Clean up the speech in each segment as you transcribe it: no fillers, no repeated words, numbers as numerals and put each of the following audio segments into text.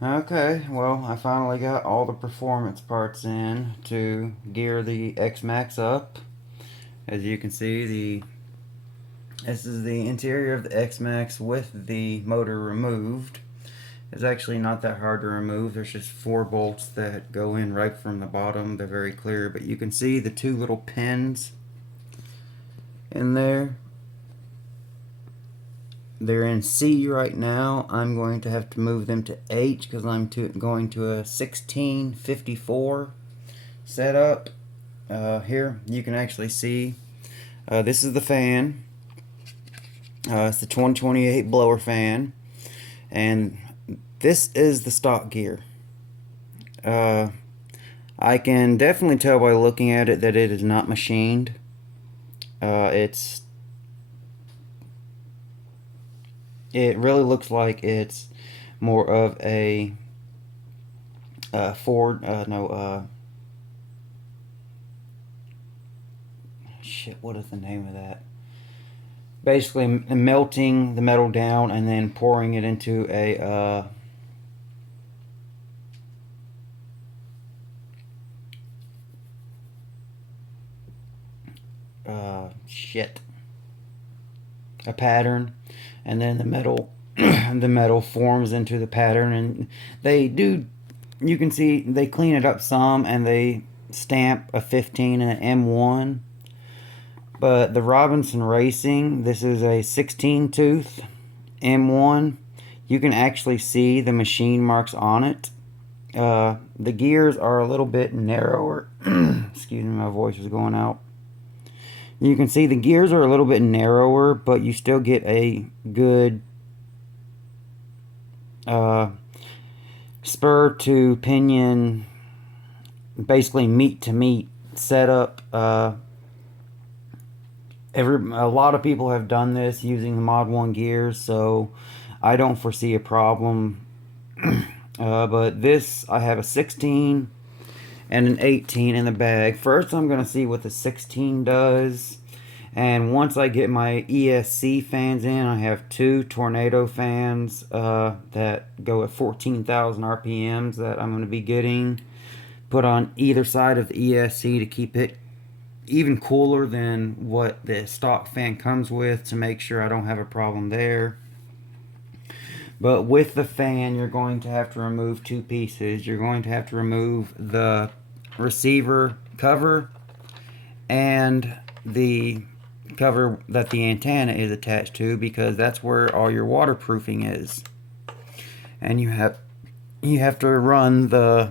Okay, well, I finally got all the performance parts in to gear the X-MAXX up. As you can see, this is the interior of the X-MAXX with the motor removed. It's actually not that hard to remove. There's just 4 bolts that go in right from the bottom. They're very clear, but you can see the 2 little pins in there. They're in C right now. I'm going to have to move them to H because I'm going to a 1654 setup. Here you can actually see this is the fan. It's the 2028 blower fan, and this is the stock gear. I can definitely tell by looking at it that it is not machined. It really looks like it's more of a Ford. Shit. What is the name of that? Basically, melting the metal down and then pouring it into a a pattern, and then the metal the metal forms into the pattern, and they do, you can see they clean it up some and they stamp a 15 and an M1. But the Robinson Racing, this is a 16 tooth M1. You can actually see the machine marks on it. The gears are a little bit narrower. Excuse me, my voice is going out. You can see the gears are a little bit narrower, but you still get a good spur to pinion, basically meat to meat setup. A lot of people have done this using the Mod 1 gears, so I don't foresee a problem. But this, I have a 16 and an 18 in the bag. First, I'm going to see what the 16 does. And once I get my ESC fans in, I have 2 tornado fans that go at 14,000 RPMs that I'm going to be getting put on either side of the ESC to keep it even cooler than what the stock fan comes with, to make sure I don't have a problem there. But with the fan, you're going to have to remove 2 pieces. You're going to have to remove the receiver cover and the cover that the antenna is attached to, because that's where all your waterproofing is. And you have to run the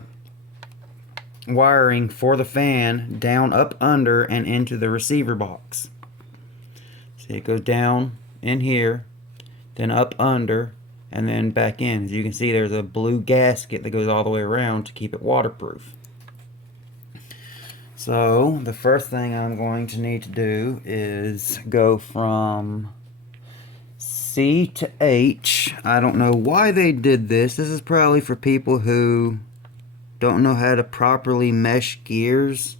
wiring for the fan down, up, under, and into the receiver box. See, it goes down in here, then up under, and then back in. As you can see, there's a blue gasket that goes all the way around to keep it waterproof. So the first thing I'm going to need to do is go from C to H. I don't know why they did this. This is probably for people who don't know how to properly mesh gears.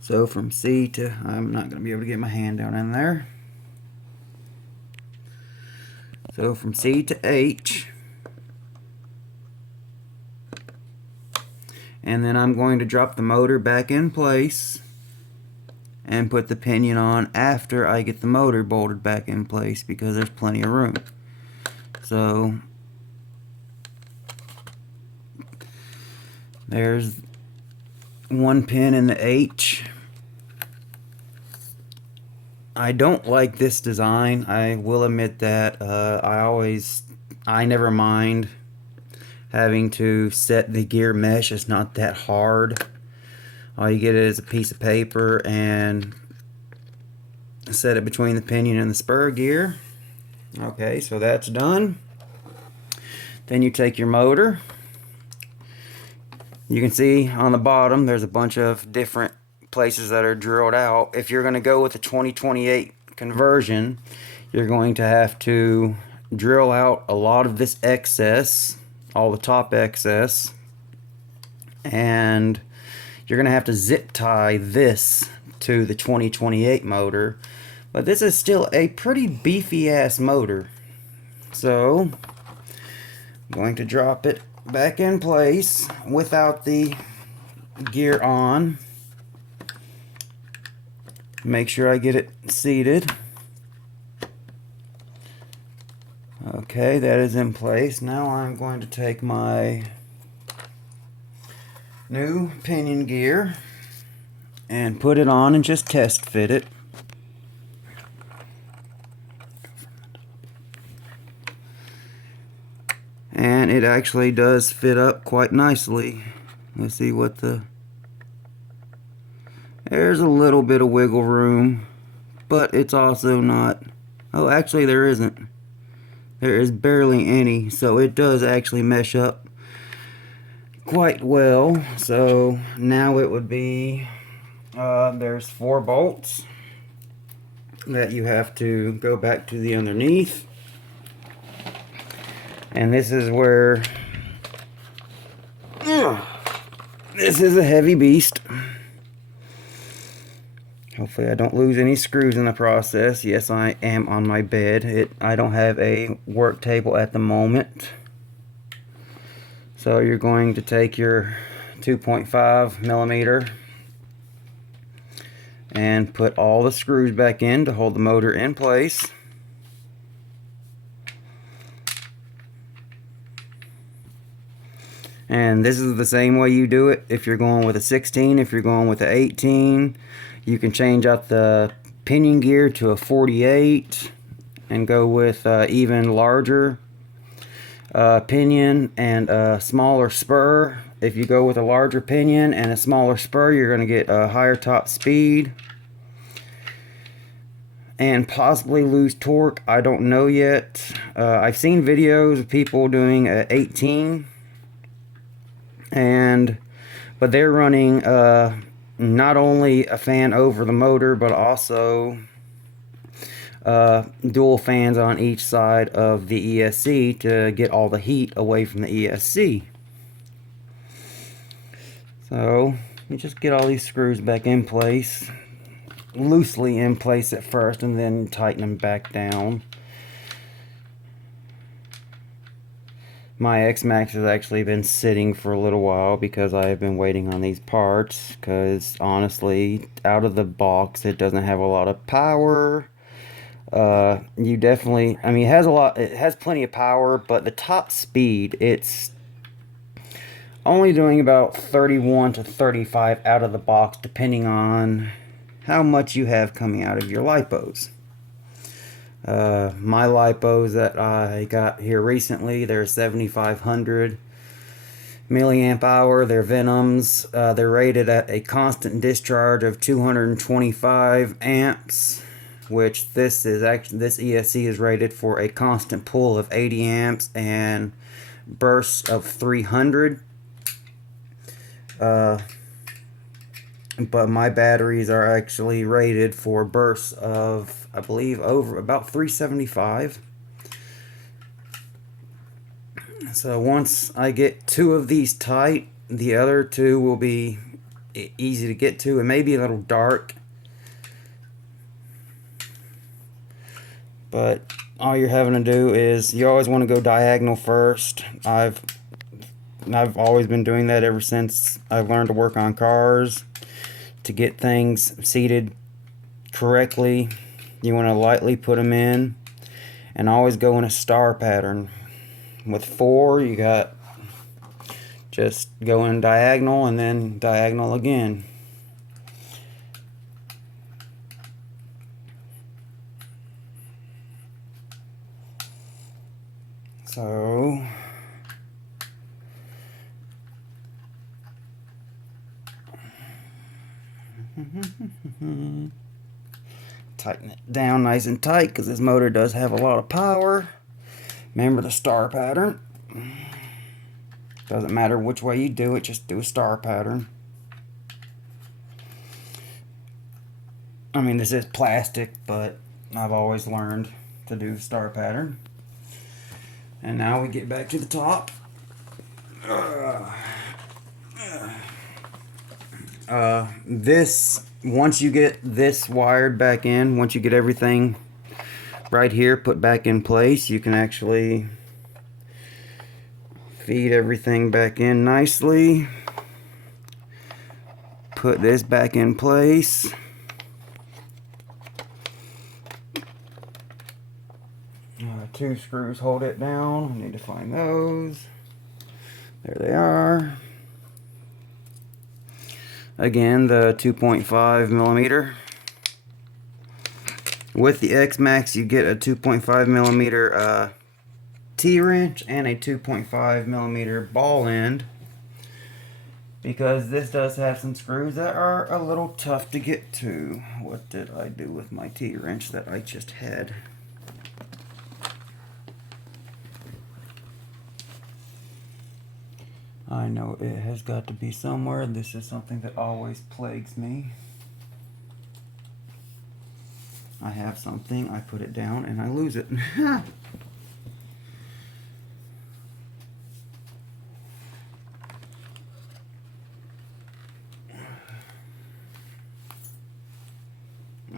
So from C to, I'm not going to be able to get my hand down in there. So from C to H. And then I'm going to drop the motor back in place and put the pinion on after I get the motor bolted back in place, because there's plenty of room. So there's 1 pin in the H. I don't like this design, I will admit that. I never mind having to set the gear mesh. It's not that hard. All you get is a piece of paper and set it between the pinion and the spur gear. Okay, so that's done. Then you take your motor. You can see on the bottom there's a bunch of different places that are drilled out. If you're going to go with the 2028 conversion, you're going to have to drill out a lot of this excess, all the top excess, and you're going to have to zip tie this to the 2028 motor. But this is still a pretty beefy ass motor. So going to drop it back in place without the gear on. Make sure I get it seated. Okay, that is in place. Now I'm going to take my new pinion gear and put it on and just test fit it. And it actually does fit up quite nicely. Let's see what there's a little bit of wiggle room, but it's also not, oh, actually there isn't. There is barely any, so it does actually mesh up quite well. So now it would be, there's 4 bolts that you have to go back to the underneath. And this is where, this is a heavy beast. Hopefully I don't lose any screws in the process. Yes, I am on my bed. I don't have a work table at the moment. So you're going to take your 2.5 millimeter and put all the screws back in to hold the motor in place. And this is the same way you do it if you're going with a 16, if you're going with an 18. You can change out the pinion gear to a 48 and go with even larger pinion and a smaller spur. If you go with a larger pinion and a smaller spur, you're going to get a higher top speed and possibly lose torque. I don't know yet. I've seen videos of people doing a 18, but they're running not only a fan over the motor, but also dual fans on each side of the ESC to get all the heat away from the ESC. So you just get all these screws back in place, loosely in place at first, and then tighten them back down. My Xmax has actually been sitting for a little while because I have been waiting on these parts, because honestly, out of the box it doesn't have a lot of power. You definitely, I mean, it has plenty of power, but the top speed, it's only doing about 31 to 35 out of the box, depending on how much you have coming out of your lipos. My lipos that I got here recently, they're 7500 milliamp hour. They're Venoms. They're rated at a constant discharge of 225 amps, which this ESC is rated for a constant pull of 80 amps and bursts of 300. But my batteries are actually rated for bursts of, I believe, over about 375. So once I get 2 of these tight, the other 2 will be easy to get to. It may be a little dark, but all you're having to do is, you always want to go diagonal first. I've always been doing that ever since I've learned to work on cars. To get things seated correctly, you want to lightly put them in and always go in a star pattern. With 4, you got just go in diagonal and then diagonal again. So tighten it down nice and tight, because this motor does have a lot of power. Remember the star pattern. Doesn't matter which way you do it, just do a star pattern. I mean, this is plastic, but I've always learned to do star pattern. And now we get back to the top. Once you get this wired back in, once you get everything right here put back in place, you can actually feed everything back in nicely. Put this back in place. Two screws hold it down. I need to find those. There they are. Again, the 2.5 millimeter. With the X-MAXX, you get a 2.5 millimeter T-wrench and a 2.5 millimeter ball end, because this does have some screws that are a little tough to get to. What did I do with my T-wrench that I just had? I know it has got to be somewhere. This is something that always plagues me. I have something, I put it down, and I lose it.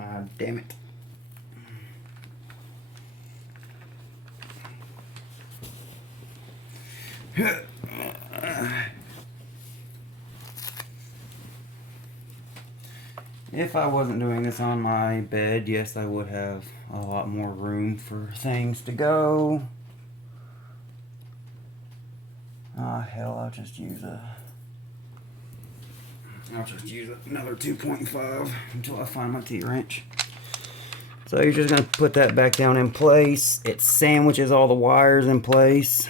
Ah, damn it. If I wasn't doing this on my bed, yes, I would have a lot more room for things to go. Ah, hell, I'll just use another 2.5 until I find my T-wrench. So you're just going to put that back down in place. It sandwiches all the wires in place.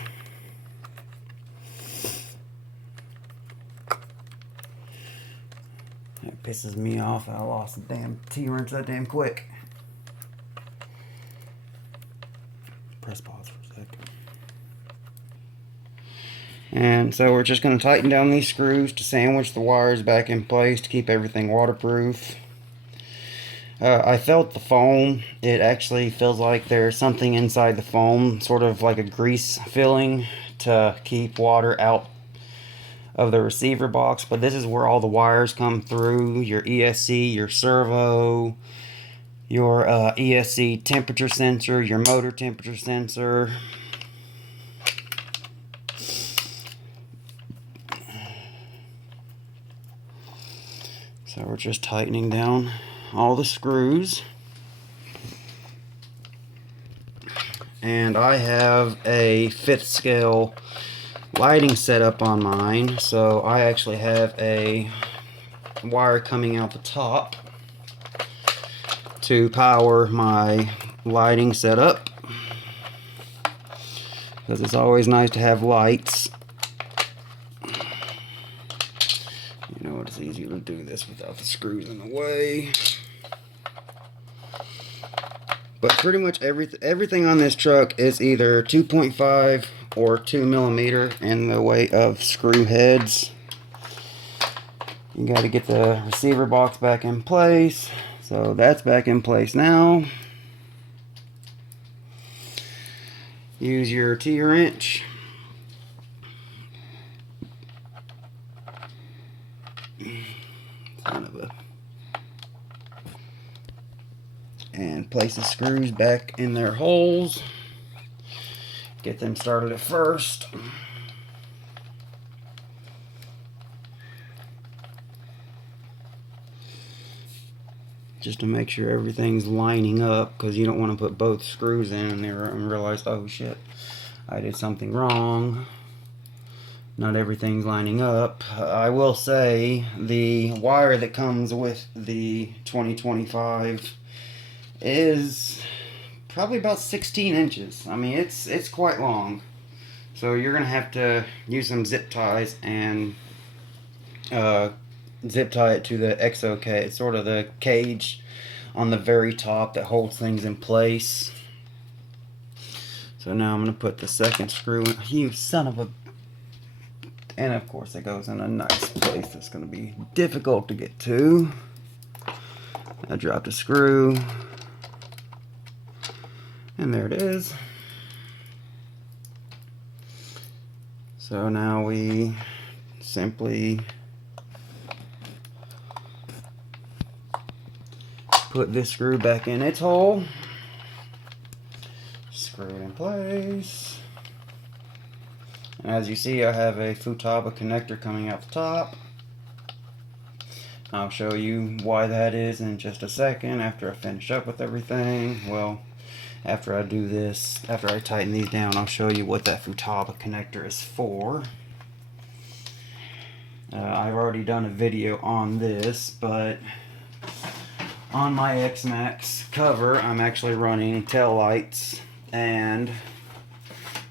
It pisses me off. I lost the damn T-wrench that damn quick. Press pause for a sec. And so we're just going to tighten down these screws to sandwich the wires back in place to keep everything waterproof. I felt the foam. It actually feels like there's something inside the foam, sort of like a grease filling to keep water out of the receiver box. But this is where all the wires come through: your ESC, your servo, your ESC temperature sensor, your motor temperature sensor. So we're just tightening down all the screws. And I have a 5th scale lighting setup on mine, so I actually have a wire coming out the top to power my lighting setup, because it's always nice to have lights. You know, it's easier to do this without the screws in the way. But pretty much everything on this truck is either 2.5 or 2 millimeter in the way of screw heads. You got to get the receiver box back in place. So that's back in place now. Use your T-wrench. And place the screws back in their holes. Get them started at first. Just to make sure everything's lining up, because you don't want to put both screws in there and realize, oh shit, I did something wrong. Not everything's lining up. I will say the wire that comes with the 2025 is probably about 16 inches. I mean, it's quite long. So you're gonna have to use some zip ties and zip tie it to the XOK. It's sort of the cage on the very top that holds things in place. So now I'm gonna put the second screw in. You son of a... And of course it goes in a nice place that's gonna be difficult to get to. I dropped a screw. And there it is. So now we simply put this screw back in its hole. Screw it in place. And as you see, I have a Futaba connector coming out the top. I'll show you why that is in just a second after I finish up with everything. Well, after I do this, after I tighten these down, I'll show you what that Futaba connector is for. I've already done a video on this, but on my Xmax cover, I'm actually running tail lights and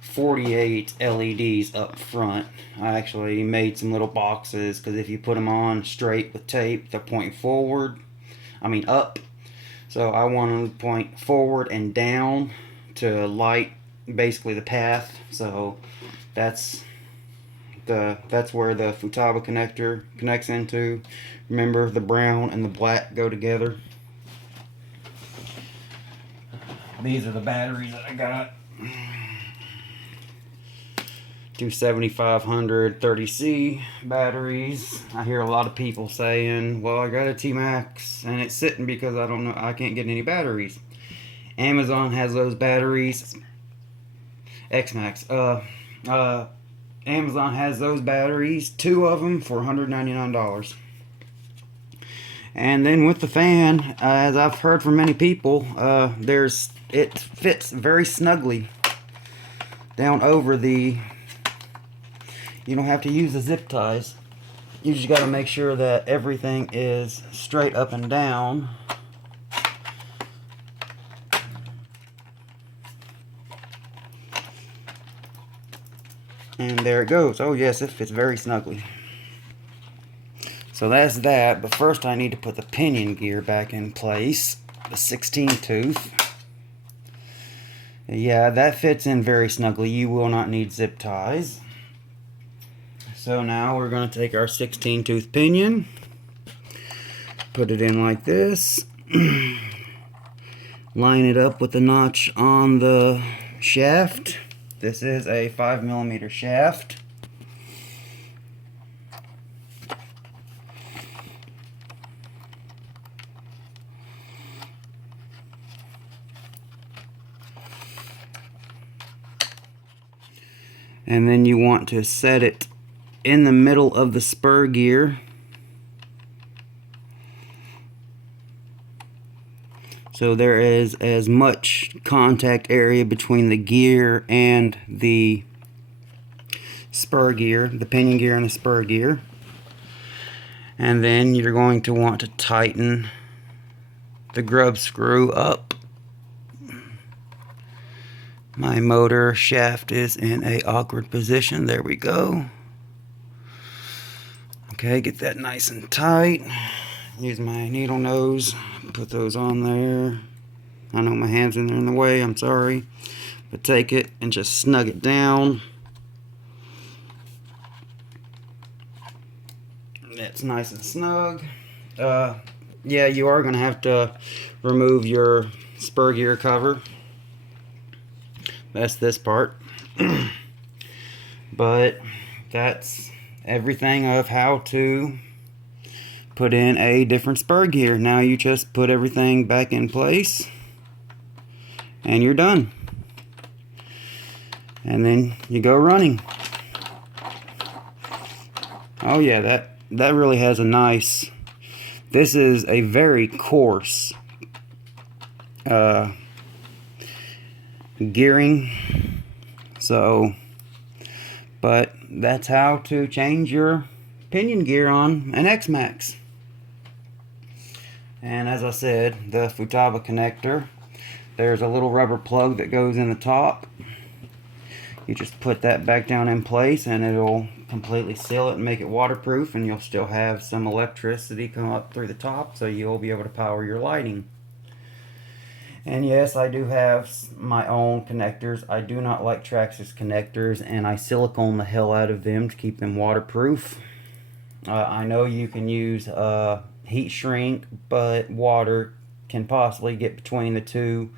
48 LEDs up front. I actually made some little boxes because if you put them on straight with tape, they're pointing forward. I mean up. So I want them to point forward and down to light basically the path. So that's where the Futaba connector connects into. Remember, the brown and the black go together. These are the batteries that I got. Two 7500 30C batteries. I hear a lot of people saying, well, I got a T-Max and it's sitting because I can't get any batteries. Amazon has those batteries. X-MAXX. Amazon has those batteries, 2 of them for $199. And then with the fan, as I've heard from many people, it fits very snugly down over the. You don't have to use the zip ties. You just got to make sure that everything is straight up and down. And there it goes. Oh yes, it fits very snugly. So that's that, but first I need to put the pinion gear back in place. The 16 tooth. Yeah, that fits in very snugly. You will not need zip ties. So now we're going to take our 16 tooth pinion, put it in like this, line it up with the notch on the shaft. This is a 5mm shaft. And then you want to set it in the middle of the spur gear. So there is as much contact area between the gear and the spur gear, the pinion gear and the spur gear. And then you're going to want to tighten the grub screw up. My motor shaft is in a awkward position. There we go. Okay, get that nice and tight. Use my needle nose, put those on there. I know my hands are in the way, I'm sorry. But take it and just snug it down. That's nice and snug. Yeah, you are going to have to remove your spur gear cover. That's this part. But that's everything of how to put in a different spur gear. Now you just put everything back in place and you're done. And then you go running. Oh yeah, that really has a nice. This is a very coarse gearing. So, but that's how to change your pinion gear on an X-MAXX. And as I said, the Futaba connector, there's a little rubber plug that goes in the top. You just put that back down in place and it'll completely seal it and make it waterproof, and you'll still have some electricity come up through the top, so you'll be able to power your lighting. And yes, I do have my own connectors. I do not like Traxxas connectors, and I silicone the hell out of them to keep them waterproof. I know you can use heat shrink, but water can possibly get between the two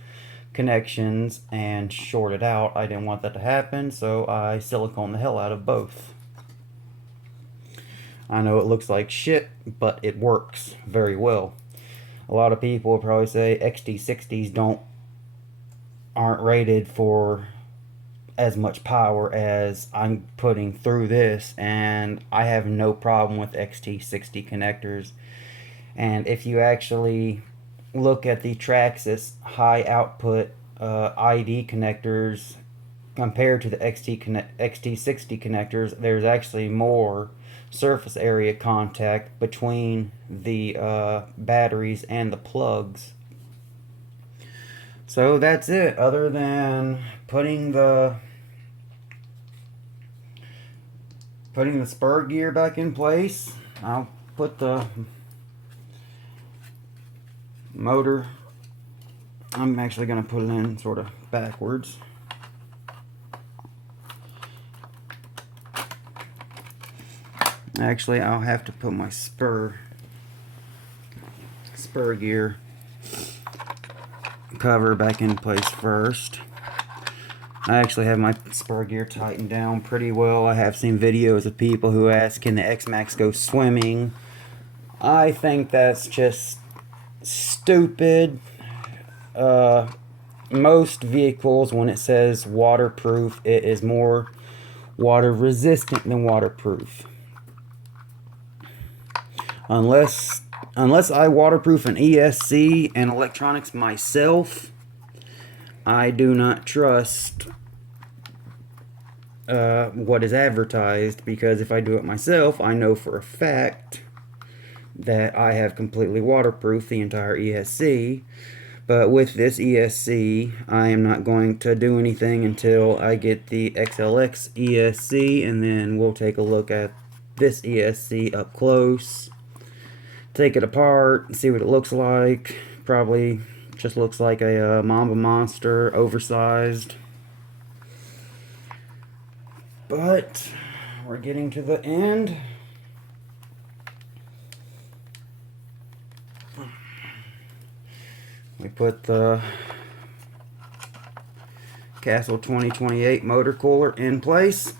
connections and short it out. I didn't want that to happen, so I silicone the hell out of both. I know it looks like shit, but it works very well. A lot of people will probably say XT60s aren't rated for as much power as I'm putting through this, and I have no problem with XT60 connectors. And if you actually look at the Traxxas high output ID connectors compared to the XT60 connectors, there's actually more surface area contact between the batteries and the plugs. So that's it. Other than putting the spur gear back in place, I'll put the motor. I'm actually going to put it in sort of backwards. Actually, I'll have to put my spur gear cover back in place first. I actually have my spur gear tightened down pretty well. I have seen videos of people who ask, can the X-MAXX go swimming? I think that's just stupid. Most vehicles, when it says waterproof, it is more water resistant than waterproof. Unless I waterproof an ESC and electronics myself, I do not trust what is advertised, because if I do it myself, I know for a fact that I have completely waterproofed the entire ESC. But with this ESC, I am not going to do anything until I get the XLX ESC, and then we'll take a look at this ESC up close, take it apart, see what it looks like. Probably just looks like a Mamba Monster, oversized. But we're getting to the end. We put the Castle 2028 motor cooler in place.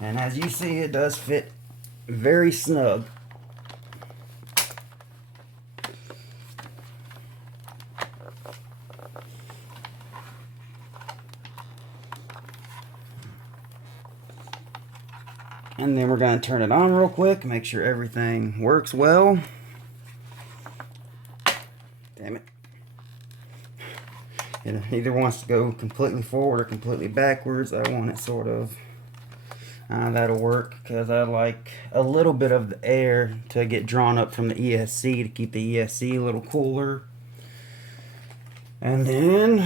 And as you see, it does fit very snug. And then we're going to turn it on real quick, make sure everything works well. Damn it. It either wants to go completely forward or completely backwards. I want it sort of... that'll work, because I like a little bit of the air to get drawn up from the ESC to keep the ESC a little cooler. And then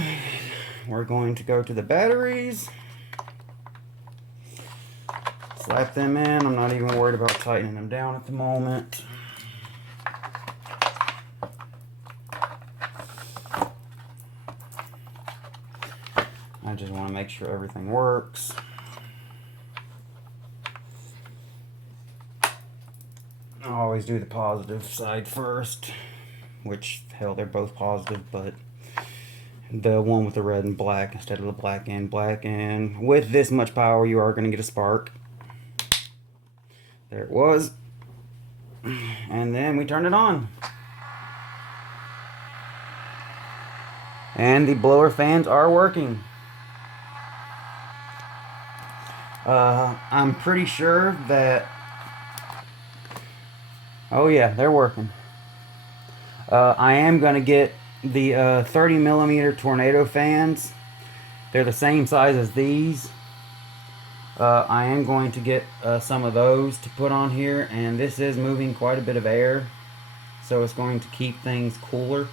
we're going to go to the batteries. Slap them in. I'm not even worried about tightening them down at the moment. I just want to make sure everything works. I always do the positive side first, which, hell, they're both positive, but the one with the red and black instead of the black and black. And with this much power, you are going to get a spark. There it was. And then we turn it on. And the blower fans are working. I'm pretty sure that... Oh yeah, they're working. I am going to get the 30mm tornado fans. They're the same size as these. I am going to get some of those to put on here, and this is moving quite a bit of air, so it's going to keep things cooler,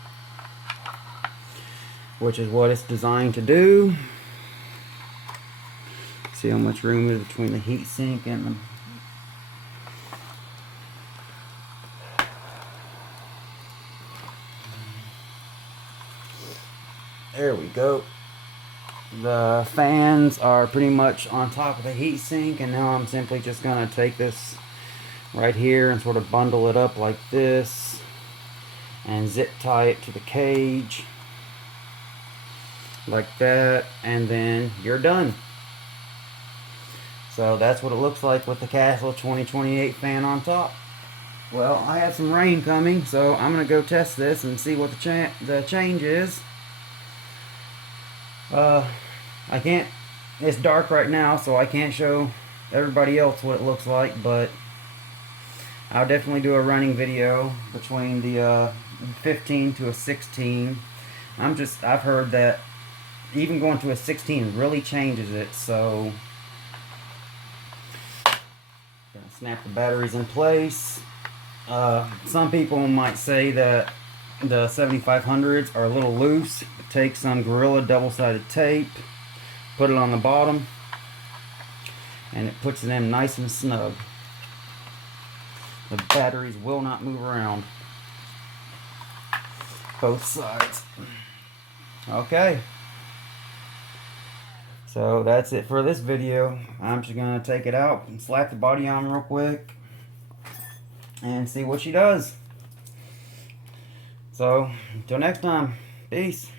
which is what it's designed to do. See how much room is between the heat sink and the... There we go. The fans are pretty much on top of the heatsink, and now I'm simply just going to take this right here and sort of bundle it up like this and zip tie it to the cage like that, and then you're done. So that's what it looks like with the Castle 2028 fan on top. Well, I have some rain coming, so I'm gonna go test this and see what the change is. I can't. It's dark right now, so I can't show everybody else what it looks like, but I'll definitely do a running video between the 15 to a 16. I've heard that even going to a 16 really changes it, so gonna snap the batteries in place. Some people might say that the 7500s are a little loose. Take some Gorilla double-sided tape, put it on the bottom, and it puts them nice and snug. The batteries will not move around. Both sides. Okay. So that's it for this video. I'm just gonna take it out and slap the body on real quick and see what she does. So until next time, peace.